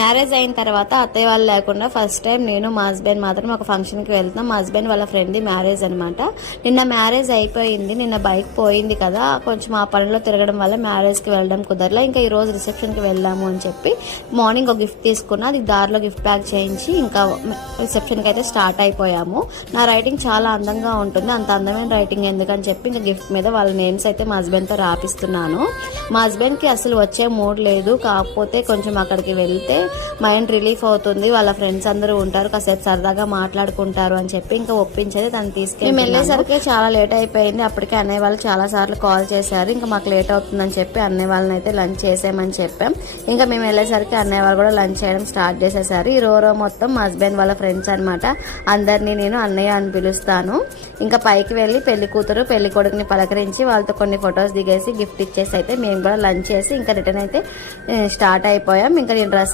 Marriage అయిన తర్వాత అత్తయ్య వాళ్ళు లేకుండా ఫస్ట్ టైం నేను మా హస్బెండ్ మాత్రం ఒక ఫంక్షన్కి వెళ్తున్నాం. మా హస్బెండ్ వాళ్ళ ఫ్రెండ్ మ్యారేజ్ అనమాట. నిన్న మ్యారేజ్ అయిపోయింది, నిన్న బైక్ పోయింది కదా, కొంచెం ఆ పనిలో తిరగడం వల్ల మ్యారేజ్కి వెళ్ళడం కుదరలే. ఇంకా ఈ రోజు రిసెప్షన్కి వెళ్దాము అని చెప్పి మార్నింగ్ ఒక గిఫ్ట్ తీసుకున్నా, అది దారిలో గిఫ్ట్ ప్యాక్ చేయించి ఇంకా రిసెప్షన్కి అయితే స్టార్ట్ అయిపోయాము. నా రైటింగ్ చాలా అందంగా ఉంటుంది, అంత అందమైన రైటింగ్ ఎందుకని చెప్పి ఇంకా గిఫ్ట్ మీద వాళ్ళ నేమ్స్ అయితే మా హస్బెండ్తో రాపిస్తున్నాను. మా హస్బెండ్కి అసలు వచ్చే మూడ్ లేదు, కాకపోతే కొంచెం అక్కడికి వెళ్తే మైండ్ రిలీఫ్ అవుతుంది, వాళ్ళ ఫ్రెండ్స్ అందరూ ఉంటారు, కాసేపు సరదాగా మాట్లాడుకుంటారు అని చెప్పి ఇంకా ఒప్పించేది తను తీసుకెళ్ళి. మేము వెళ్ళేసరికి చాలా లేట్ అయిపోయింది. అప్పటికే అన్నయ్య వాళ్ళు చాలా సార్లు కాల్ చేశారు, ఇంకా మాకు లేట్ అవుతుందని చెప్పి అన్నయ్య వాళ్ళని అయితే లంచ్ చేసేయమని చెప్పాం. ఇంకా మేము వెళ్ళేసరికి అన్నయ్య వాళ్ళు కూడా లంచ్ చేయడం స్టార్ట్ చేసేసారు. ఈ రో మొత్తం మా హస్బెండ్ వాళ్ళ ఫ్రెండ్స్ అనమాట. అందరినీ నేను అన్నయ్య అని పిలుస్తాను. ఇంకా పైకి వెళ్ళి పెళ్లి కూతురు పెళ్లి కొడుకుని పలకరించి వాళ్ళతో కొన్ని ఫొటోస్ దిగేసి గిఫ్ట్ ఇచ్చేసి అయితే మేము కూడా లంచ్ చేసి ఇంకా రిటర్న్ అయితే స్టార్ట్ అయిపోయాం. ఇంకా నేను డ్రెస్